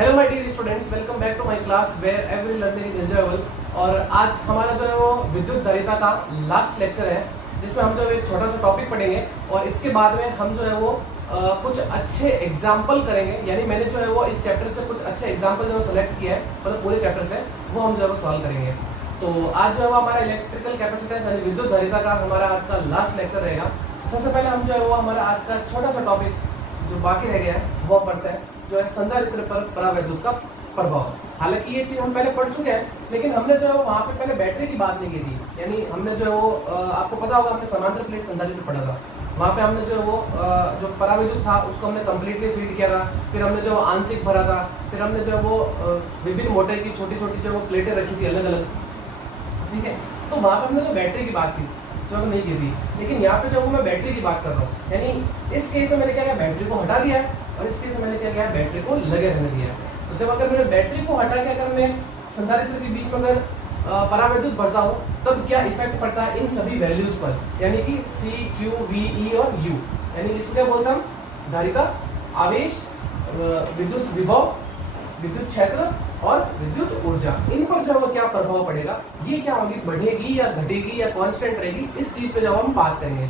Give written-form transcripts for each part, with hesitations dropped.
Hello my dear students, welcome back to my class where every learning is enjoyable. और आज हमारा जो है वो विद्युत धारिता का लास्ट लेक्चर है, जिसमें हम जो है एक छोटा सा टॉपिक पढ़ेंगे और इसके बाद में हम जो है वो कुछ अच्छे एग्जाम्पल करेंगे। यानी मैंने जो है वो इस चैप्टर से कुछ अच्छे एग्जाम्पल जो सेलेक्ट किया है, मतलब पूरे चैप्टर से वो हम जो है वो सॉल्व करेंगे। तो आज जो है वो हमारा इलेक्ट्रिकल कैपेसिटेंस यानी विद्युत धारिता का हमारा आज का लास्ट लेक्चर रहेगा। सबसे पहले हम जो है वो हमारा आज का छोटा सा टॉपिक जो बाकी रह गया है वो पढ़ते हैं, जो है संधारित्र पर परावैद्युत का प्रभाव। हालांकि ये चीज हम पहले पढ़ चुके हैं, लेकिन हमने जो है वहाँ पे पहले बैटरी की बात नहीं की थी। यानी हमने जो है वो आपको पता होगा, हमने समांतर प्लेट संधारित्र पढ़ा था। वहाँ पे हमने जो है वो जो परावैद्युत था उसको हमने कम्प्लीटली फीड किया था। फिर हमने जो आंशिक भरा था, फिर हमने जो है वो विभिन्न मोटर की छोटी छोटी जो वो प्लेटें रखी थी अलग अलग, ठीक है। तो वहाँ पे हमने जो बैटरी की बात की जो नहीं की थी, लेकिन यहाँ पे जो मैं बैटरी की बात कर रहा हूँ, यानी इस केस में मैंने क्या किया, बैटरी को हटा दिया है और इस केस में मैंने क्या किया, बैटरी को लगे रहने दिया है। तो जब अगर मैंने बैटरी को हटा के अगर मैं संधारित्र के बीच में अगर परावैद्युत भरता हूँ, तब क्या इफेक्ट पड़ता है इन सभी वैल्यूज पर, यानी कि सी, क्यू, वी, ई और यू। यानी इसको क्या बोलते हैं हम, धारिता, आवेश, विद्युत विभव, विद्युत क्षेत्र और विद्युत ऊर्जा, इन पर जो है वो क्या प्रभाव पड़ेगा, ये क्या होगी, बढ़ेगी या घटेगी या कांस्टेंट रहेगी, इस चीज पे जब हम बात करेंगे।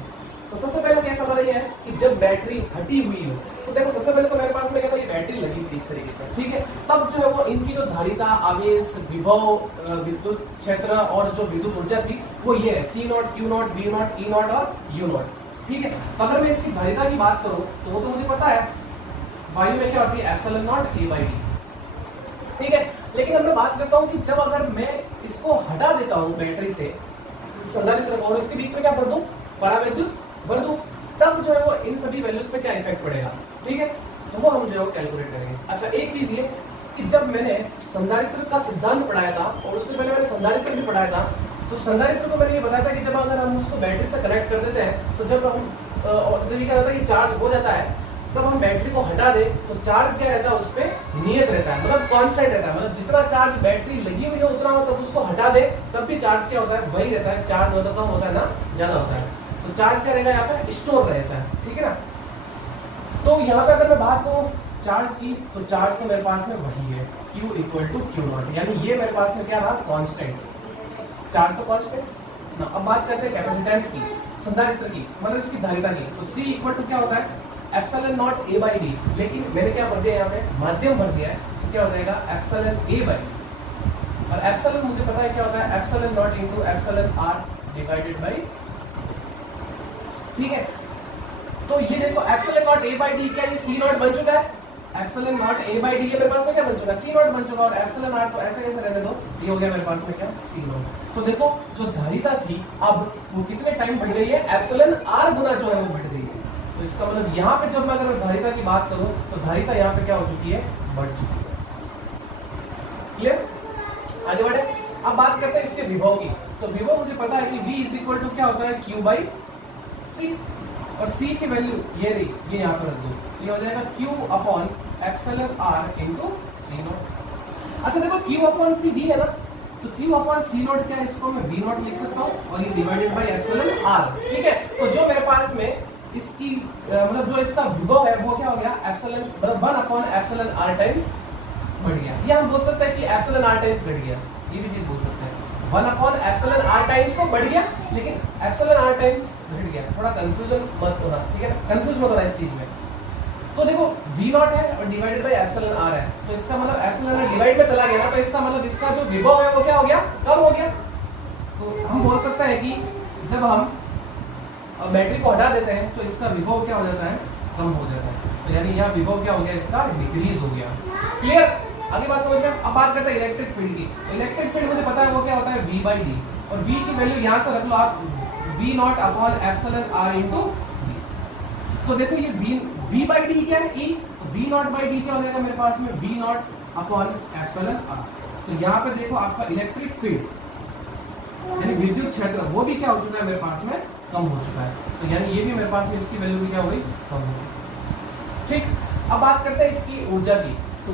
तो सबसे पहले क्या समझ रही है कि जब बैटरी हटी हुई हो, तो देखो सबसे पहले तो मेरे पास में क्या था, ये बैटरी लगी थी इस तरीके से, ठीक है। तब जो है वो इनकी जो धारिता, आवेश, विभव, विद्युत क्षेत्र और जो विद्युत ऊर्जा थी वो ये है, C not, Q not, V not, E not और यू नॉट, ठीक है। तो अगर मैं इसकी धारिता की बात करूं तो वो तो मुझे पता है, वायु में क्या होती है, epsilon not A by D, ठीक है। लेकिन अब मैं बात करता हूँ कि जब अगर मैं इसको हटा देता हूँ बैटरी से संधारित्र और इसके बीच में क्या भर दूं, परावैद्युत भर दूं, तब जो है वो इन सभी वैल्यूज पे क्या इफेक्ट पड़ेगा, ठीक है। तो वो हम जो है कैलकुलेट करेंगे। अच्छा, एक चीज ये कि जब मैंने संधारित्र का सिद्धांत पढ़ाया था और उससे पहले मैंने संधारित्र भी पढ़ाया था, तो संधारित्र को मैंने ये बताया था कि जब अगर हम उसको बैटरी से कनेक्ट कर देते हैं, तो जब हम जब ये क्या होता है कि चार्ज हो जाता है, तब हम बैटरी को हटा दें तो चार्ज क्या रहता है, उस पर नियत रहता है, मतलब कांस्टेंट रहता है। मतलब जितना चार्ज बैटरी लगी हुई है उतना हो, तब उसको हटा दे तब भी चार्ज क्या होता है, वही रहता है। चार्ज ना तो कम होता है ना ज्यादा होता है, तो चार्ज क्या रहेगा, यहाँ पे स्टोर रहता है, ठीक है ना। तो यहाँ पे अगर मैं बात करूँ चार्ज की, तो चार्ज तो मेरे पास में वही है, Q equal to Q not, यानी ये मेरे पास में क्या रहा, कांस्टेंट, चार्ज तो कांस्टेंट ना। अब बात करते हैं कैपेसिटेंस की, संधारित्र की, मतलब इसकी धारिता की। तो C इक्वल टू क्या होता है, epsilon not A by D, लेकिन मैंने क्या भर दिया यहाँ पे, माध्यम भर दिया है, तो क्या हो जाएगा, एप्सिलॉन ए बाई, और एप्सिलॉन मुझे पता है क्या होता है, epsilon not into epsilon R divided by, ठीक है। तो ये देखो epsilon not A by D, क्या ये सी नॉट बन चुका है, epsilon not A by D ये मेरे पास में क्या बन चुका है, सी नॉट बन चुका, और एप्सिलॉन आर तो ऐसे कैसे रहने दो, ये हो गया मेरे पास में क्या, सी नॉट। तो देखो जो धारिता थी अब वो कितने टाइम बढ़ गई है, एप्सिलॉन आर गुना जो है वो बढ़ गई है। तो इसका मतलब यहाँ पे जब मैं अगर धारिता की बात करूं, तो धारिता यहाँ पे क्या हो चुकी है, बढ़ चुकी है। क्लियर, आगे बढ़े। अब बात करते हैं इसके विभव की। तो विभव मुझे पता है कि V इज इक्वल टू क्या होता है, Q बाई C, और C की वैल्यू ये रही, ये यहाँ पर रख दो, ये हो जाएगा Q upon epsilon R into C not. अच्छा देखो Q अपॉन C V है ना, तो Q अपॉन C नॉट क्या है, इसको मैं V नॉट लिख सकता हूँ और ये डिवाइडेड बाई एप्सिलॉन R, ठीक है। तो जो मेरे पास में इसकी मतलब जो इसका विभव है वो क्या हो गया, एप्सिलॉन मतलब 1 अपॉन एप्सिलॉन R टाइम्स बढ़ गया, या हम बोल सकते हैं कि एप्सिलॉन R टाइम्स बढ़ गया, ये भी चीज बोल सकते हैं। 1 अपॉन एप्सिलॉन R टाइम्स तो बढ़ गया, लेकिन एप्सिलॉन R टाइम्स घट गया। थोड़ा कंफ्यूजन मत होना, ठीक है, कंफ्यूज मत होना इस चीज में। तो देखो V नॉट है और डिवाइडेड बाई एप्सिलॉन R है, तो इसका मतलब एप्सिलॉन R डिवाइड में चला गया ना, तो इसका मतलब इसका जो विभव है वो क्या हो गया, कम हो गया। तो हम बोल सकते हैं कि जब हम बैटरी को हटा देते हैं तो इसका विभव क्या हो जाता है, कम हो जाता है। तो यानी यहाँ विभव क्या हो गया, इसका डिक्रीज हो गया। क्लियर, आगे बात समझ में। अब बात करते हैं इलेक्ट्रिक फील्ड की। तो इलेक्ट्रिक फील्ड मुझे पता है वो क्या होता है, V बाई डी, और V की वैल्यू यहाँ से रख लो आप, V not upon epsilon R into V। तो देखो ये V बाई डी क्या है, E, तो V नॉट बाई डी क्या हो जाएगा मेरे पास में, V not upon epsilon R। तो यहाँ पे देखो आपका इलेक्ट्रिक फील्ड यानी विद्युत क्षेत्र वो भी क्या हो चुका है मेरे पास में, कम हो चुका है। तो यानी ये भी मेरे पास में इसकी वैल्यू भी क्या हो गई, कम हो गई, ठीक। अब बात करते हैं इसकी ऊर्जा की। तो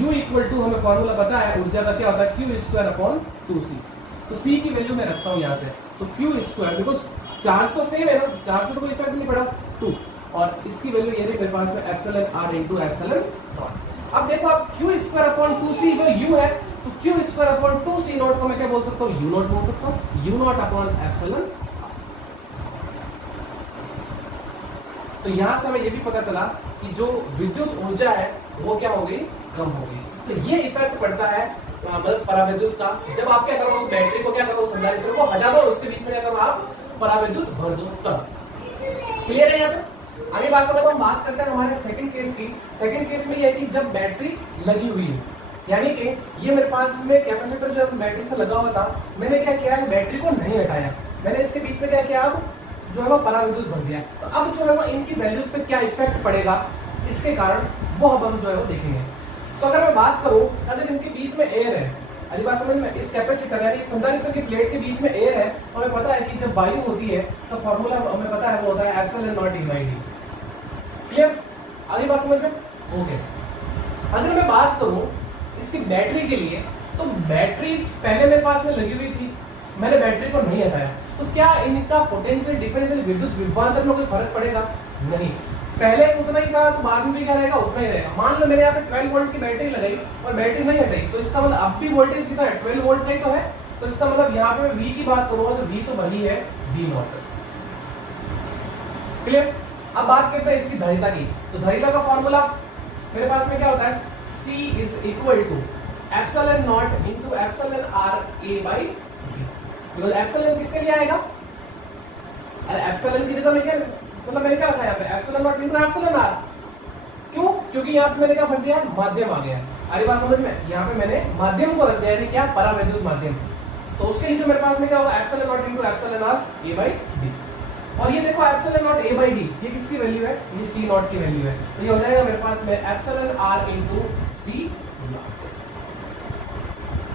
U इक्वल टू हमें फॉर्मूला पता है ऊर्जा का, क्या होता है, Q स्क्वायर अपॉन 2C। तो C की वैल्यू मैं रखता हूँ यहाँ से, तो Q स्क्वायर, बिकॉज चार्ज तो सेम है ना, चार्ज पर कोई इफेक्ट नहीं पड़ा, 2, और इसकी वैल्यू ये रही मेरे पास में epsilon R into epsilon not. अब देखो आप क्यू स्क्वायर अपॉन 2c वो u है, तो Q square upon 2c not को मैं क्या बोल सकता हूँ, u नॉट बोल सकता हूँ, u नॉट अपॉन एप्सिलॉन। तो यहां से हमें ये भी पता चला कि जो विद्युत ऊर्जा है वो क्या हो गई, कम हो गई। तो ये इफेक्ट पड़ता है मतलब पराविद्युत का। जब आप क्या करो, उस बैटरी को क्या करो, संधारित्र को हटा दो, उसके बीच में क्या करो आप पराविद्युत भर दो, तब। क्लियर है? यहाँ तो आगे बात में हम बात करते हैं हमारे सेकंड केस की। सेकंड केस में ये है कि जब बैटरी लगी हुई है, यानी कि ये मेरे पास में कैपेसिटर जो बैटरी से लगा हुआ था, मैंने क्या किया है, बैटरी को नहीं हटाया, मैंने इसके बीच में क्या किया, अब जो है वो पराविद्युत भर दिया। तो अब जो है वो इनकी वैल्यूज पे क्या इफेक्ट पड़ेगा इसके कारण वो अब हम जो है वो देखेंगे। तो अगर मैं बात करूं, अगर इनके बीच में एयर है, अभी बात समझ में, इस कैपेसिटर यानी संधारित्र की प्लेट के बीच में एयर है, तो हमें पता है कि जब वायु होती है तो फॉर्मूला हमें पता है वो होता है epsilon not E by D. Clear? आगे बात समझ में? ओके। अगर मैं बात करूं इसकी बैटरी के लिए, तो बैटरी पहले मेरे पास में लगी हुई थी, मैंने बैटरी को नहीं हटाया, तो क्या इनका पोटेंशियल डिफरेंशियल विद्युत विभवांतर में कोई फर्क पड़ेगा? नहीं। पहले उतना ही था तो बाद में भी क्या रहेगा, उतना ही रहेगा। मान लो मैंने यहाँ पे 12 वोल्ट की बैटरी लगाई और बैटरी नहीं हटाई, तो इसका मतलब अब भी वोल्टेज कितना है, 12 वोल्ट का ही तो है। तो इसका मतलब यहाँ पे मैं V की बात करूंगा तो V तो वही है V नॉट। क्लियर? अब बात करते हैं इसकी धारिता की। तो धारिता का फॉर्मूला मेरे पास में क्या होता है, C is equal to epsilon not into epsilon R A by D। Because epsilon किसके लिए आएगा, अरे एप्सिलॉन की जगह में क्या मतलब मैंने क्या रखा है यहाँ पे, epsilon not into epsilon R। क्यों? क्योंकि यहाँ पे मैंने क्या भर दिया, माध्यम आ गया। अरे बात समझ में, यहाँ पे मैंने माध्यम को रख दिया है, क्या, परावैद्युत माध्यम। तो उसके लिए जो मेरे पास में क्या होगा, epsilon not into epsilon R A by D। और ये देखो epsilon not A by D, ये किसकी वैल्यू है, ये C नॉट की वैल्यू है। तो ये हो जाएगा मेरे पास में epsilon R into C not.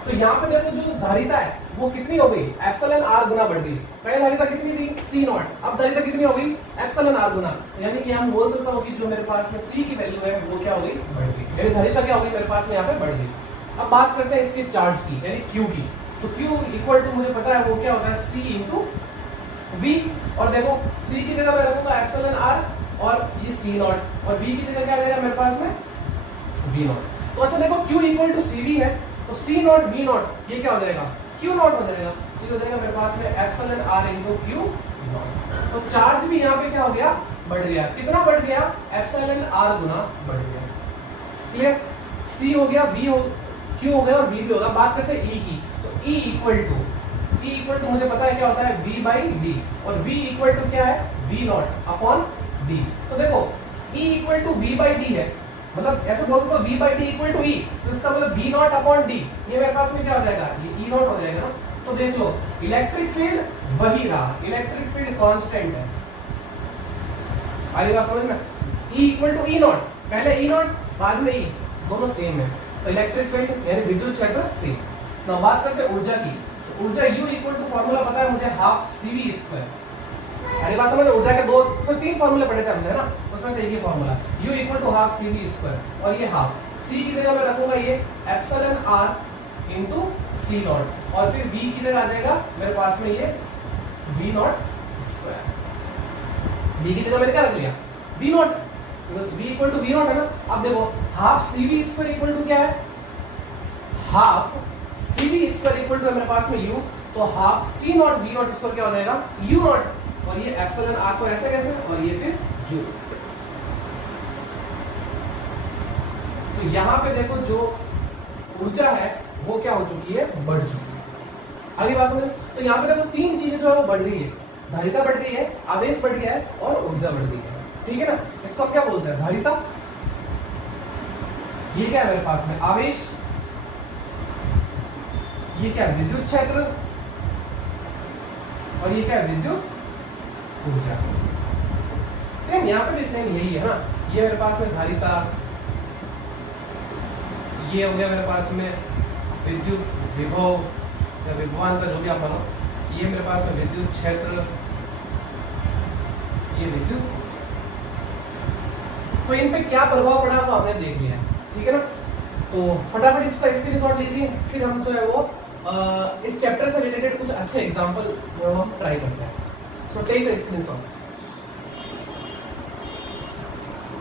तो यहाँ पे देखो जो धारिता है वो कितनी हो गई, एप्सिलॉन R गुना बढ़ गई। पहले धारिता कितनी थी, C नॉट, अब धारिता कितनी हो गई, एप्सिलॉन R गुना। यानी कि हम बोल सकता हूँ कि जो मेरे पास में C की वैल्यू है वो क्या हो गई, बढ़ गई। मेरी धारिता क्या हो गई मेरे पास में यहाँ पे, बढ़ गई। अब बात करते हैं इसके चार्ज की यानी Q की। तो Q इक्वल टू मुझे पता है वो क्या होता है, C इंटू V। और देखो C की जगह मैं रखूंगा एप्सिलॉन R और ये C नॉट, और V की जगह क्या रहेगा मेरे पास में, V नॉट। तो अच्छा देखो Q इक्वल टू CV है, तो C नॉट V नॉट ये क्या हो जाएगा, Q नॉट हो जाएगा। ये हो जाएगा मेरे पास में epsilon R into Q not. तो चार्ज भी यहाँ पे क्या हो गया, बढ़ गया। कितना बढ़ गया, एप्सिलॉन R गुना बढ़ गया। क्लियर? C हो गया, V हो, Q हो गया और V भी होगा। बात करते हैं E की। तो E इक्वल टू मुझे पता है क्या होता है, V बाई D, और V इक्वल टू क्या है, V नॉट अपॉन D। तो देखो E equal to V by D है, मतलब ऐसे बोल दो V by D equal to E, तो इसका मतलब V नॉट अपॉन D, ये मेरे पास में क्या हो जाएगा, ये E नॉट हो जाएगा ना। तो देख लो इलेक्ट्रिक फील्ड वही रहा, इलेक्ट्रिक फील्ड कांस्टेंट है। आगे बात समझ में, E equal to E not, पहले E नॉट बाद में E, दोनों सेम है। तो इलेक्ट्रिक फील्ड यानी विद्युत क्षेत्र सेम। ना बात करते हैं ऊर्जा की। तो ऊर्जा U इक्वल टू फॉर्मूला पता है मुझे, हाफ CV स्क्वायर। अरे बात समझ, ऊर्जा के दो तो तीन फॉर्मूले पढ़े थे हमने, है ना, उसमें से एक ही formula U equal to half CV square, और ये हाफ C की जगह मैं रखूंगा ये epsilon R into C not, और फिर V की जगह आ जाएगा मेरे पास में ये V नॉट स्क्वायर। V की जगह मैंने क्या रख लिया, V not, V equal to V not है ना। अब देखो half CV square equal to क्या है, half CV square equal to मेरे पास में U, तो half C not V not square क्या हो जाएगा, U नॉट, और ये एप्सिलॉन R को ऐसे कैसे, और ये फिर U। तो यहाँ पे देखो जो ऊर्जा है वो क्या हो चुकी है, बढ़ चुकी है। आगे बात समझ। तो यहाँ पे देखो तीन चीजें जो है वो बढ़ गई है, धारिता बढ़ गई है, आवेश बढ़ गया है और ऊर्जा बढ़ गई है। ठीक है ना, इसको आप क्या बोलते हैं, धारिता। ये क्या है मेरे पास में, आवेश। ये क्या है, विद्युत क्षेत्र। और ये क्या है, विद्युत ऊर्जा। सेम यहाँ पे भी सेम यही है ना। ये मेरे पास में धारिता, ये हो गया मेरे पास में विद्युत विभव या विभवांतर, जो भी आप मानो। ये मेरे पास में विद्युत क्षेत्र, ये विद्युत ऊर्जा। तो इन पे क्या प्रभाव पड़ा वो हमने देख लिया, ठीक है ना। तो फटाफट इसका स्क्रीनशॉट लीजिए, फिर हम जो है वो इस चैप्टर से रिलेटेड कुछ अच्छे एग्जांपल जो हम ट्राई करते हैं। So take the screenshot.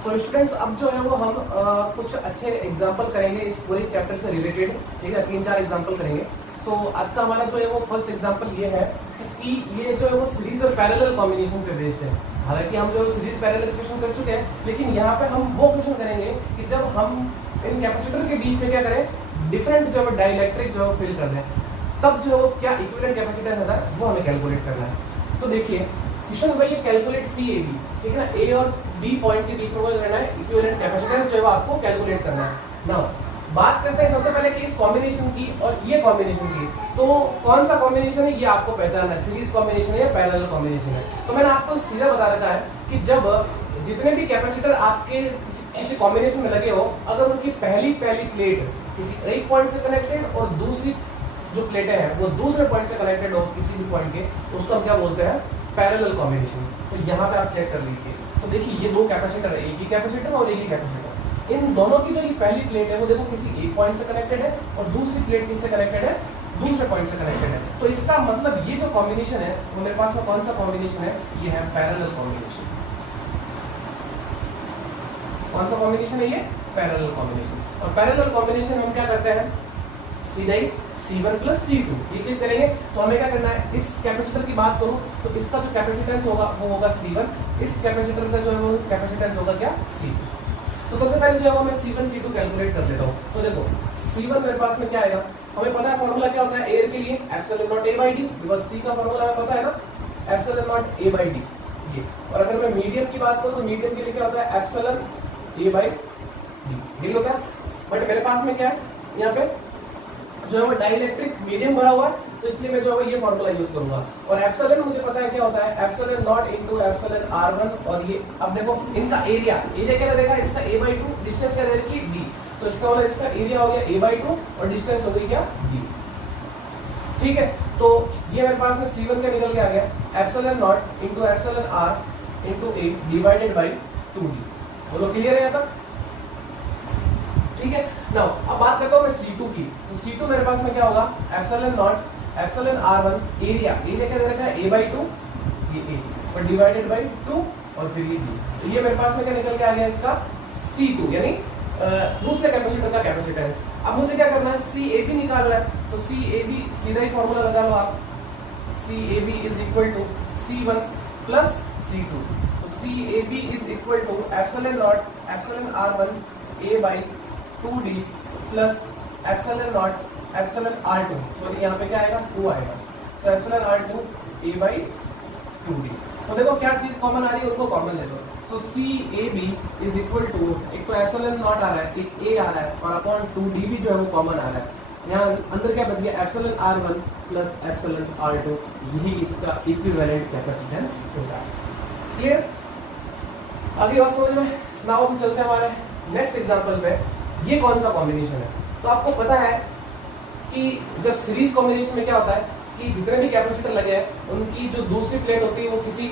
So students अब जो है वो हम कुछ अच्छे एग्जांपल करेंगे इस पूरे चैप्टर से रिलेटेड, ठीक है, 3-4 एग्जांपल करेंगे। सो आज का हमारा जो है वो फर्स्ट एग्जांपल ये है कि ये जो है वो सीरीज और पैरेलल कॉम्बिनेशन पे बेस्ड है। हालांकि हम जो सीरीज पैरेलल क्वेश्चन कर चुके हैं, लेकिन यहाँ पे हम वो क्वेश्चन करेंगे कि जब हम इन कैपेसिटर के बीच में क्या करें, डिफरेंट जो है डाइलेक्ट्रिक जो है फिल कर दें, तब जो है क्या इक्विवेलेंट कैपेसिटेंस होता है वो हमें कैलकुलेट करना है। तो देखिए क्वेश्चन भाई ये कैलकुलेट CAB, ठीक है ना, A और B पॉइंट के बीच में करना है इक्विवेलेंट कैपेसिटेंस जो है वो आपको कैलकुलेट करना है। नाउ बात करते हैं सबसे पहले कि इस कॉम्बिनेशन की और ये कॉम्बिनेशन की, तो कौन सा कॉम्बिनेशन है ये आपको पहचानना है, सीरीज कॉम्बिनेशन है या पैरेलल कॉम्बिनेशन है। तो मैंने आपको सीधा बता रखा है कि जब जितने भी कैपेसिटर आपके किसी कॉम्बिनेशन में लगे हो, अगर उनकी पहली प्लेट किसी एक पॉइंट से कनेक्टेड और दूसरी जो प्लेटें हैं वो दूसरे पॉइंट से कनेक्टेड हो किसी भी पॉइंट के, तो उसको हम क्या बोलते हैं, पैरेलल कॉम्बिनेशन। तो यहाँ पे आप चेक कर लीजिए, तो देखिए ये दो कैपेसिटर है, एक ही कैपेसिटर और एक ही कैपेसिटर, इन दोनों की जो ये पहली प्लेट है वो देखो किसी एक पॉइंट से कनेक्टेड है और दूसरी प्लेट किससे कनेक्टेड है, दूसरे पॉइंट से कनेक्टेड है। तो इसका मतलब ये जो कॉम्बिनेशन है वो मेरे पास में कौन सा कॉम्बिनेशन है, ये है पैरेलल कॉम्बिनेशन। कौन सा कॉम्बिनेशन है ये, पैरेलल कॉम्बिनेशन। और पैरेलल कॉम्बिनेशन हम क्या करते हैं, सीधा ही C1 प्लस C2 ये चीज करेंगे। तो हमें क्या करना है, इस कैपेसिटर की बात करूं तो इसका जो कैपेसिटेंस होगा वो होगा C1, इस कैपेसिटर का जो है वो कैपेसिटेंस होगा क्या, C2। तो सबसे पहले जो है मैं C1 C2 कैलकुलेट कर लेता हूं। तो देखो C1 मेरे पास में क्या आएगा, हमें पता है फॉर्मूला क्या होता है एयर के लिए, epsilon not A by D, because C का फॉर्मूला हमें पता है ना, epsilon not A by D ये। और अगर मैं मीडियम की बात करूं तो मीडियम के लिए क्या होता है, एप्सिलॉन A बाई डी, यही होता है। बट मेरे पास में क्या है, यहाँ पे जो है वो डाइलेक्ट्रिक मीडियम भरा हुआ है, तो इसलिए मैं जो है ये फॉर्मूला यूज करूंगा। और एप्सिलॉन मुझे पता है क्या होता है, epsilon not into epsilon R1। और ये अब देखो इनका एरिया क्या देगा, इसका A/2, डिस्टेंस क्या देगी D, तो इसका मतलब इसका एरिया हो गया A/2 और डिस्टेंस हो गई क्या, D, ठीक है। तो ये मेरे पास में C1 क्या निकल के आ गया, epsilon not into epsilon R into A divided by 2D। बोलो क्लियर है यहाँ तक, ठीक है। नाउ अब बात करता हूं मैं C2 की, तो C2 मेरे पास में क्या होगा, epsilon not epsilon R1 area क्या दे रखा है A/2, ये A और डिवाइडेड बाय 2 और फिर ये D। तो ये मेरे पास में क्या निकल के आ गया, इसका C2 यानी दूसरे कैपेसिटर का कैपेसिटेंस। अब मुझे क्या करना है, CAB निकालना है। तो CAB सीधा ही फॉर्मूला लगा लो आप, CAB is equal to C1 plus C2। तो CAB is equal to epsilon not epsilon R1 A/2D plus epsilon not epsilon R2, तो यहाँ पे क्या आएगा, 2 आएगा। So epsilon R2 A/2D। तो देखो क्या चीज कॉमन आ रही है, उनको कॉमन ले लो। सो CAB इज इक्वल टू, एक तो एप्सिलॉन नॉट आ रहा है, एक A आ रहा है और अपॉन 2D भी जो है वो कॉमन आ रहा है। यहाँ अंदर क्या बच गया, epsilon R1 plus epsilon R2, यही इसका इक्विवेलेंट कैपेसिटेंस होगा। क्लियर, अगली बात समझ में। नाउ हम चलते हैं हमारे नेक्स्ट एग्जांपल पे। ये कौन सा कॉम्बिनेशन है, तो आपको पता है कि जब सीरीज कॉम्बिनेशन में क्या होता है कि जितने भी कैपेसिटर लगे हैं उनकी जो दूसरी प्लेट होती है वो किसी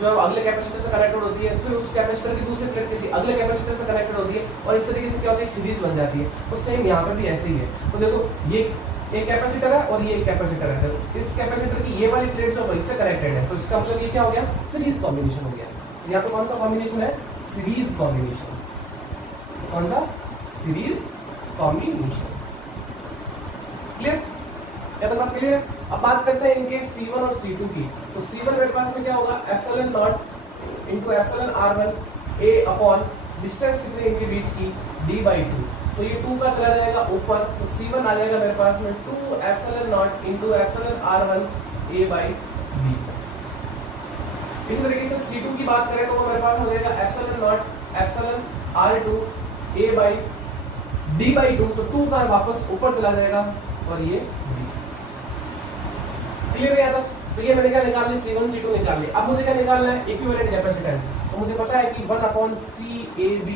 जो अगले कैपेसिटर से कनेक्टेड होती है, फिर उस कैपेसिटर की दूसरी प्लेट किसी अगले कैपेसिटर से कनेक्टेड होती है और इस तरीके से क्या होता है, सीरीज बन जाती है। तो सेम यहाँ पे भी ऐसे ही है। तो देखो ये एक कैपेसिटर है और ये एक कैपेसिटर है, तो इस कैपेसिटर की ये वाली प्लेट जो है इससे कनेक्टेड है, तो इसका मतलब ये क्या हो गया, सीरीज कॉम्बिनेशन हो गया। यहाँ पे कौन सा कॉम्बिनेशन है, सीरीज कॉम्बिनेशन। कौन सा, सीरीज कॉम्बिनेशन। क्लियर, क्या बात क्लियर है। अब बात करते हैं इनके C1 और C2 की। तो C1 मेरे पास में क्या होगा, epsilon not into epsilon R1 A upon distance कितनी इनके बीच की, D/2। तो ये 2 का चला जाएगा ऊपर, तो C1 आ जाएगा मेरे पास में 2 epsilon not into epsilon R1 A/D। इसी तरीके से C2 की बात करें तो वो मेरे पास हो जाएगा epsilon not epsilon R2 A/D/2, तो 2 का वापस ऊपर चला जाएगा और ये D। क्लियर है यहाँ तक। तो ये मैंने क्या निकाल लिया, C1 C2 निकाल लिया। अब मुझे क्या निकालना है, इक्विवेलेंट कैपेसिटेंस। तो मुझे पता है कि 1/CAB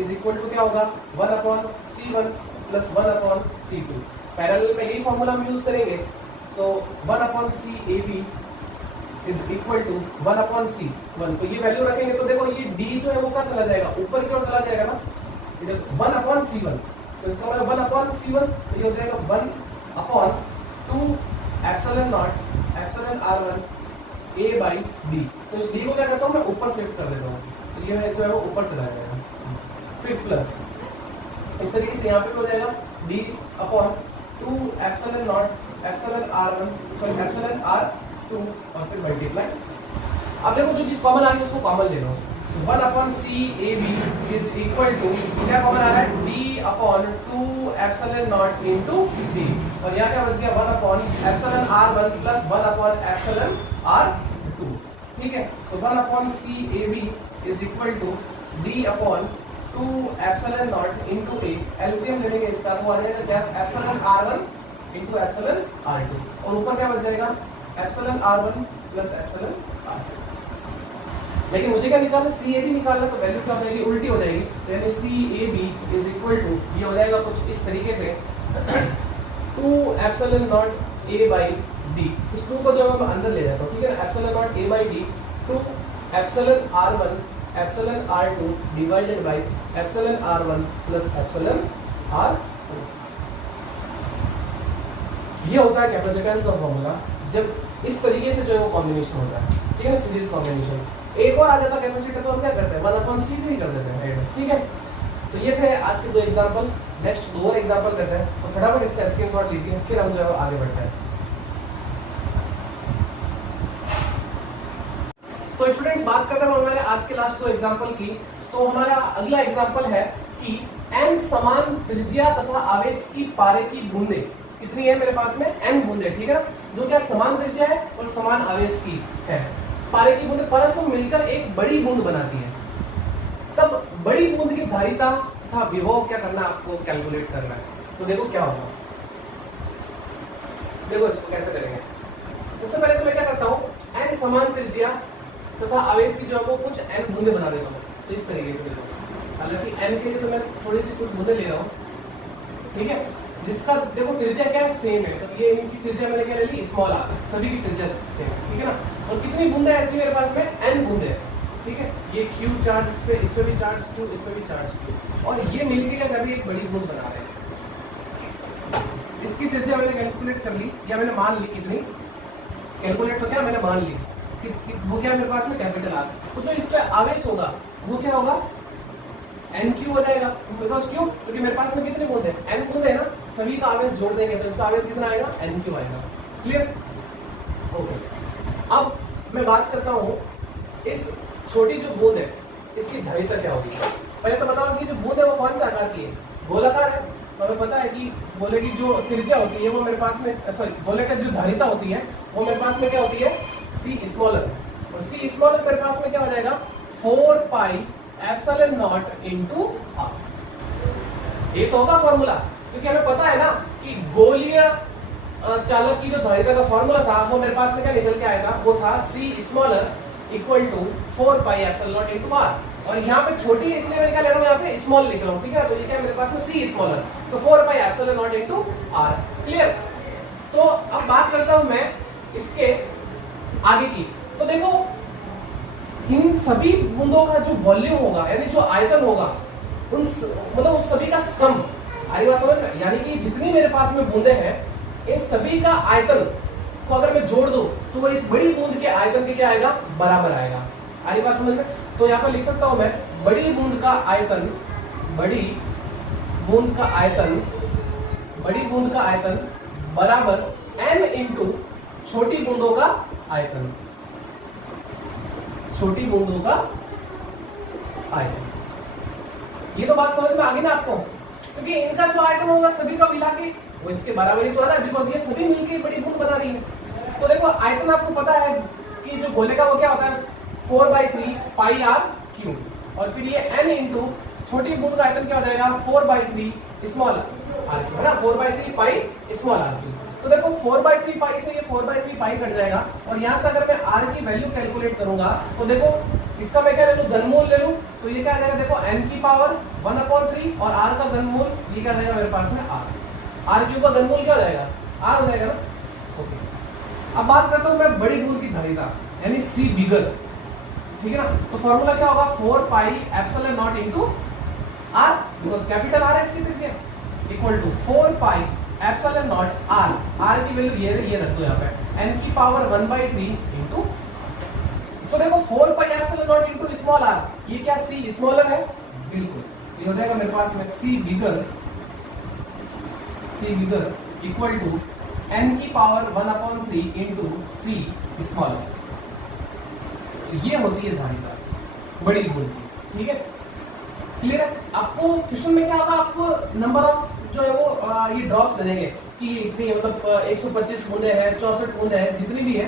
इज इक्वल टू क्या होगा, 1/C1 प्लस 1/C2। पैरेलल में यही फॉर्मूला हम यूज करेंगे। So 1/CAB is equal to 1/C1। तो ये वैल्यू रखेंगे तो देखो ये D जो है वो क्या चला जाएगा, ऊपर की ओर चला जाएगा ना, ये देखो 1/C1, तो इसका मतलब 1/C1, तो ये हो जाएगा 1/2 epsilon not epsilon R1 A/D। तो इस D को क्या करता हूँ मैं ऊपर शिफ्ट कर देता हूँ, तो ये जो है वो ऊपर चला जाएगा। फिर प्लस, इस तरीके से यहाँ पे हो जाएगा d upon 2 epsilon not epsilon r1 sorry epsilon r2 और फिर मल्टीप्लाई। अब देखो जो चीज कॉमन आ रही है उसको कॉमन ले लो। 1 upon C A B is equal to क्या कॉमन आ रहा है, d upon 2 epsilon not into d, और यहाँ क्या बच गया 1 upon epsilon r1 plus 1 upon epsilon r2। ठीक है, so 1 upon C A B is equal to d upon 2 epsilon not into a, LCM ले लेंगे इसका तो आ जाएगा क्या epsilon r1 into epsilon r2, और ऊपर क्या बच जाएगा epsilon r1 plus epsilon r2। लेकिन मुझे क्या निकालना, सी ए बी निकालना, तो वैल्यू क्या हो जाएगी, उल्टी हो जाएगी, यानी C A B is equal to ये हो जाएगा कुछ इस तरीके से 2 epsilon not A by D, इस 2 को जो मैं अंदर ले जाता हूँ, ठीक है ना, epsilon not A by D 2 epsilon r1 epsilon r2 divided by epsilon r1 plus epsilon r2। ये होता है कैपेसिटेंस का फॉर्मूला जब इस तरीके से जो है वो कॉम्बिनेशन होता है, ठीक है ना, सीरीज कॉम्बिनेशन। एक और आ जाता कैपेसिटर तो हम क्या करते हैं 1/C3 कर देते हैं, ठीक है। तो ये थे आज के 2 एग्जांपल, नेक्स्ट 2 और एग्जांपल करते हैं, तो फटाफट इसका स्क्रीनशॉट लीजिए, फिर हम जो है आगे बढ़ते हैं। तो स्टूडेंट्स बात करते हैं हमारे आज के लास्ट 2 एग्जांपल की। तो हमारा अगला एग्जांपल है कि n समान त्रिज्या तथा आवेश की पारे की बूंदें कितनी है मेरे पास में, n बूंदें, ठीक है, जो क्या समान त्रिज्या है और समान आवेश की है। पारे की बूंदें परस्पर मिलकर एक बड़ी बूंद बनाती है, तब बड़ी बूंद की धारिता तथा विभव क्या करना है, आपको कैलकुलेट करना है। तो देखो क्या होगा, देखो इसको कैसे करेंगे। सबसे पहले तो मैं क्या करता हूँ, n समान त्रिज्या तथा आवेश की जो है वो कुछ n बूंदें बना देता हूँ, तो इस तरीके से देखो, हालांकि n के लिए तो मैं थोड़ी सी कुछ बूंदें ले रहा हूँ, ठीक है, जिसका देखो त्रिज्या क्या है, सेम है, तो ये इनकी त्रिज्या मैंने क्या ले ली, स्मॉल r, सभी की त्रिज्या सेम है, ठीक है ना। और कितनी बूंदें ऐसी मेरे पास में, n बूंदें, ठीक है, ये q चार्ज, इस पे भी चार्ज q, इस पे भी चार्ज q, और ये मिलके क्या कर रही है, एक बड़ी बूंद बना रहे हैं। इसकी त्रिज्या मैंने कैलकुलेट कर ली, या मैंने मान ली, कितनी कैलकुलेट तो क्या मैंने मान ली कि वो क्या मेरे पास में कैपिटल आर, तो जो इस पे आवेश होगा वो क्या होगा, NQ हो जाएगा, बिकॉज क्यों, क्योंकि मेरे पास में कितनी बूंद है, n बूंद है ना, सभी का आवेश जोड़ देंगे तो इसका आवेश कितना आएगा, NQ आएगा। Clear, okay. अब मैं बात करता हूँ इस छोटी जो बूंद है इसकी धारिता क्या होगी। पहले तो बताओ कि जो बूंद है वो कौन सा आकार की है, गोलाकार है, तो हमें पता है कि गोले की जो त्रिज्या होती है वो मेरे पास में, सॉरी गोले का जो धारिता होती है वो मेरे पास में क्या होती है, C स्मॉलर, और C स्मॉलर मेरे पास में क्या हो जाएगा 4 pi epsilon not into r। ये तो होगा फॉर्मूला, क्योंकि हमें पता है ना कि गोलीय चालक की जो धारिता का फॉर्मूला था वो मेरे पास में क्या निकल के आया था, वो था C smaller equal to 4 pi epsilon not into r, और यहाँ पे छोटी है इसलिए मैं क्या ले रहा हूँ, यहाँ पे स्मॉल लिख रहा हूँ, ठीक है, तो ये क्या मेरे पास में C स्मॉलर, तो 4 pi epsilon not into r। Clear. तो अब बात करता हूँ मैं इसके आगे की। तो देखो इन सभी बूंदों का जो वॉल्यूम होगा, यानी जो आयतन होगा, उन मतलब उस सभी का सम, आई बात समझ में, यानी कि जितनी मेरे पास में बूंदे हैं इन सभी का आयतन को अगर मैं जोड़ दूं तो वो इस बड़ी बूंद के आयतन के क्या आएगा, बराबर आएगा। आई बात समझ में। तो यहाँ पर लिख सकता हूं मैं बड़ी बूंद का आयतन, बड़ी बूंद का आयतन, बड़ी बूंद का आयतन बराबर n इंटू छोटी बूंदों का आयतन, छोटी बूंदों का आयतन। ये तो बात समझ में आ गई ना आपको, क्योंकि इनका जो आयतन होगा सभी का मिला के वो इसके बराबर ही तो है ना, बिकॉज ये सभी मिलकर बड़ी बूंद बना रही है। तो देखो आयतन आपको पता है कि जो गोले का वो क्या होता है 4/3 पाई r क्यूब, और फिर ये n इंटू छोटी बूंद का आयतन क्या हो जाएगा 4/3 स्मॉल r क्यूब, है ना, 4/3 पाई स्मॉल r क्यूब। तो देखो 4/3 पाई से ये 4/3 पाई कट जाएगा, और यहाँ से अगर मैं r की वैल्यू कैलकुलेट करूंगा तो देखो इसका मैं क्या ले लूं, घनमूल ले लूं, तो ये क्या आ जाएगा, देखो n की पावर 1/3 और r का घनमूल ये क्या आ जाएगा मेरे पास में r क्यूब का घनमूल क्या हो जाएगा, r हो जाएगा ना। ओके, अब बात करता हूं मैं बड़ी बूंद की धारिता, यानी C बिगर, ठीक है ना। तो फॉर्मूला क्या होगा 4 pi epsilon not into r, because capital R है इसकी त्रिज्या, equal to 4 pi epsilon not r की वैल्यू ये रख दो यहाँ पे, n की पावर 1/3 इनटू, तो देखो 4 pi epsilon not into small r, ये क्या C स्मॉलर है, बिल्कुल, ये हो जाएगा मेरे पास में सी बिगर इक्वल टू n की पावर 1/3 इंटू सी स्मॉलर। ये होती है धारिता बड़ी बूंद की, ठीक है, क्लियर है। आपको क्वेश्चन में क्या होगा, आपको नंबर ऑफ जो है वो ये ड्रॉप्स दे देंगे कि इतनी मतलब 125 बूंदे हैं, 64 बूंदे हैं, जितनी भी है,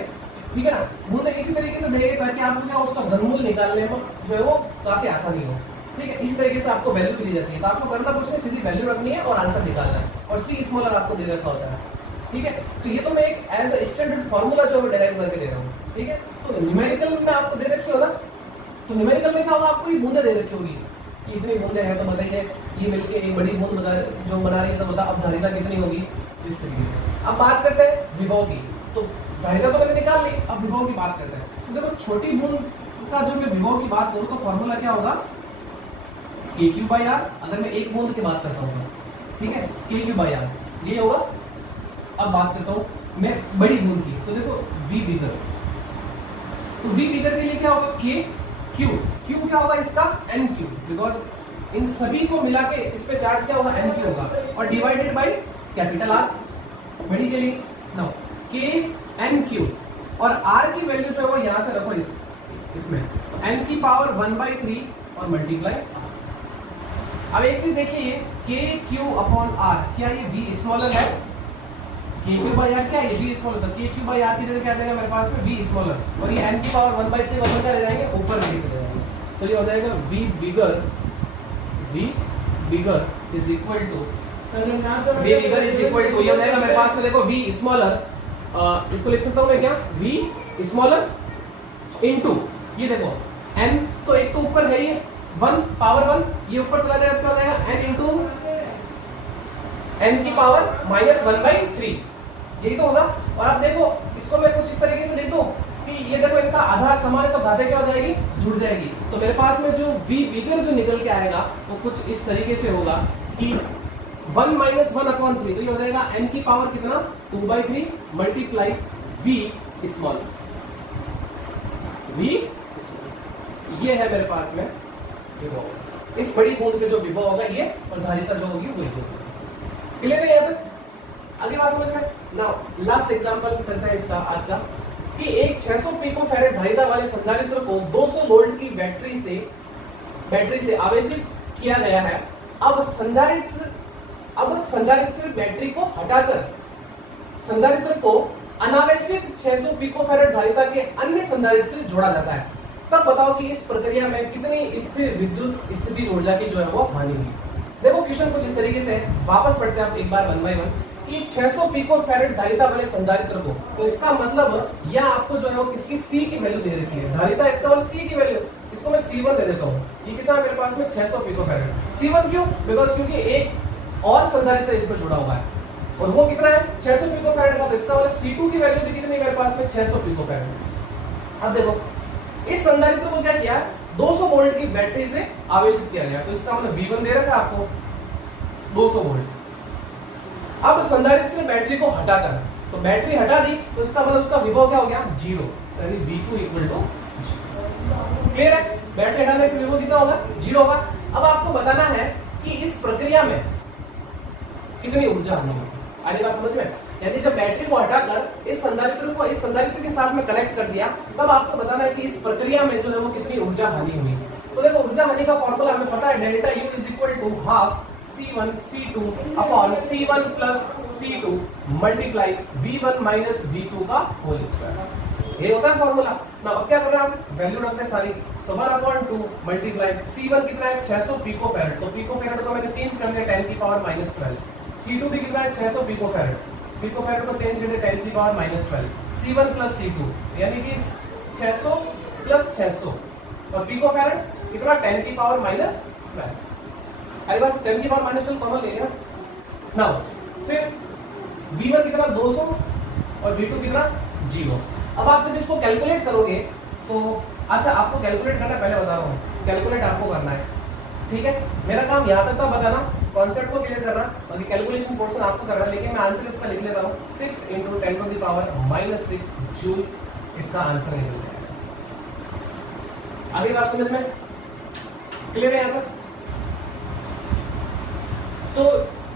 ठीक है ना। बूंदे इसी तरीके से देंगे ताकि आपको क्या उसका घनमूल निकालने में जो है वो काफी आसानी हो, ठीक है। इस तरीके से आपको वैल्यू भी दी जाती है, तो आपको करना कुछ नहीं, सीधी वैल्यू रखनी है और आंसर निकालना है, और सी स्मॉलर आपको दे रखा होता है, ठीक है। तो ये तो मैं एक एज अ स्टैंडर्ड फार्मूला जो है डिराइव करके दे रहा हूँ, ठीक है। तो न्यूमेरिकल में आपको दे रखी होगा, तो न्यूमेरिकल में क्या होगा, आपको ये बूंदे दे रखी होगी कि इतनी बूंदे हैं, तो बताइए ये मिलके एक बड़ी बूंद जो बना रही है, तो बता अब धारिता कितनी होगी, इस तरीके से। अब बात करते हैं विभव की, तो धारिता तो मैंने निकाल ली, अब विभव की बात करते हैं। तो देखो छोटी बूंद का जो मैं विभव की बात करूँ तो फॉर्मूला क्या होगा, KQ/R। अगर मैं एक बूंद की बात करता हूँ, ठीक है, KQ/R ये होगा। अब बात करता हूँ मैं बड़ी बूंद की, तो देखो V बिगर, तो V बिगर के लिए क्या होगा, Q क्या होगा इसका, NQ, बिकॉज इन सभी को मिला के इस पे चार्ज क्या होगा, NQ होगा, और डिवाइडेड बाय कैपिटल R बड़ी के लिए। नाउ KNQ और R की वैल्यू जो है वो यहां से रखो इसमें n की पावर 1/3 और मल्टीप्लाई। अब एक चीज देखिए, KQ/R, क्या ये V स्मॉलर है, KQ/R क्या है, ये V स्मॉलर, तो KQ/R की जगह क्या आ जाएगा मेरे पास में V स्मॉलर, और ये n की पावर 1/3 ऊपर क्या ले जाएंगे, ऊर लेके चले जाएंगे। सो ये हो जाएगा V bigger is equal to ये हो जाएगा मेरे पास में, देखो V स्मॉलर, इसको लिख सकता हूं मैं क्या, V स्मॉलर इनटू ये देखो n, तो एक तो ऊपर है ये 1 पावर 1, ये ऊपर चला जाएगा, क्या हो जाएगा n इंटू n की पावर -1/3, यही तो होगा। और अब देखो इसको मैं कुछ इस तरीके से लिख दूं कि ये देखो इनका आधार समान है, तो घातें क्या हो जाएगी, जुड़ जाएगी। तो मेरे पास में जो V बिगर जो निकल के आएगा वो कुछ इस तरीके से होगा कि 1 - 1/3, तो ये हो जाएगा n की पावर कितना, 2/3 मल्टीप्लाई V स्मॉल, ये है मेरे पास में विभव। इस बड़ी बूंद के जो विभव होगा ये, और धारिता जो होगी वो होगी। क्लियर है यहाँ पे, आगे बात समझ में। नाउ लास्ट एग्जांपल करते हैं इसका आज का, कि एक 600 पिकोफैरेड धारिता वाले संधारित्र को 200 वोल्ट की बैटरी से आवेशित किया गया है। अब संधारित्र बैटरी को हटाकर संधारित्र को अनावेशित 600 पिकोफैरेड धारिता के अन्य संधारित्र से जोड़ा जाता है। तब बताओ कि इस प्रक्रिया में कितनी स्थिर विद्युत स्थिति ऊर्जा की जो है वो हानि हुई। देखो क्वेश्चन कुछ इस तरीके से, वापस पढ़ते हैं आप एक बार 1 by 1, कि 600 पिकोफैरेड धारिता वाले संधारित्र को, तो इसका मतलब यह आपको जो है वो किसकी C की वैल्यू दे रखी है, धारिता इसका मतलब C की वैल्यू, इसको मैं C1 दे देता हूँ। ये कितना मेरे पास में 600 पिकोफैरेड, C1 क्यों, बिकॉज क्योंकि एक और संधारित्र इस पर जुड़ा हुआ है, और वो कितना है 600 पिकोफैरेड का, तो इसका मतलब C2 की वैल्यू भी कितनी मेरे पास में 600 पिकोफैरेड। अब देखो इस संधारित्र को क्या किया, 200 वोल्ट की बैटरी से आवेशित किया गया, तो इसका मतलब V1 दे रखा है आपको 200 वोल्ट। अब संधारित्र से बैटरी को हटाकर, तो बैटरी हटा दी, तो इसका मतलब उसका विभव क्या हो गया, 0, यानी V2 इक्वल टू 0। क्लियर है, बैटरी हटाने पे विभव कितना होगा, 0 होगा। अब आपको बताना है कि इस प्रक्रिया में कितनी ऊर्जा हानि होगी। आगे बात समझ में, यानी जब बैटरी को हटाकर इस संधारित्र के साथ में कनेक्ट कर दिया, तब आपको बताना है कि इस प्रक्रिया में जो है वो कितनी ऊर्जा हानि हुई। तो देखो ऊर्जा हानि का फॉर्मूला हमें पता है, delta U is equal to half C1 C2 upon C1 plus C2 multiply V1 minus V2 का होल स्क्वायर, ये होता है फॉर्मूला ना। अब क्या करना है, वैल्यू रखते हैं सारी, so 1/2 मल्टीप्लाई C1 कितना है 600 पिकोफैरेड, तो पिकोफैरेड को मैंने चेंज कर दिया 10 की पावर -12, C2 भी कितना है 600 पिकोफैरेड, पिकोफैरेड को चेंज कर दिया 10 की पावर -12, C1 प्लस C2 यानी कि 600 प्लस 600, और पिकोफैरेड कितना 10 की पावर -12, अरे बस 10 की पावर -12 कॉमन ले लिया। नाउ फिर V1 कितना 200 और V2 कितना 0। अब आप जब इसको कैलकुलेट करोगे तो, अच्छा आपको कैलकुलेट करना पहले बता रहा हूँ, कैलकुलेट आपको करना है, ठीक है। मेरा काम यहाँ तक था बताना, कॉन्सेप्ट को क्लियर करना, बाकी कैलकुलेशन पोर्शन आपको करना है। लेकिन मैं आंसर इसका लिख लेता हूँ, 6 × 10⁻⁻6 जूल इसका आंसर निकल जाएगा। आगे बात समझ में क्लियर है यहाँ तक। तो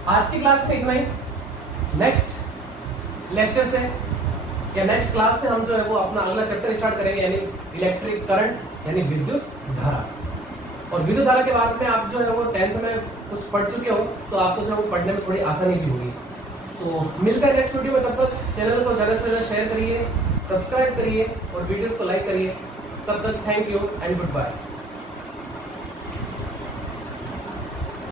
आज की क्लास में इतना ही। नेक्स्ट लेक्चर से या नेक्स्ट क्लास से हम जो है वो अपना अगला चैप्टर स्टार्ट करेंगे, यानी इलेक्ट्रिक करंट यानी विद्युत धारा। और विद्युत धारा के बाद में आप जो है वो 10th में कुछ पढ़ चुके हो तो आपको जो है वो पढ़ने में थोड़ी आसानी भी होगी। तो मिलता है नेक्स्ट वीडियो में, तब तक चैनल को ज़्यादा से ज़्यादा शेयर करिए, सब्सक्राइब करिए और वीडियोस को लाइक करिए। तब तक thank you and good bye.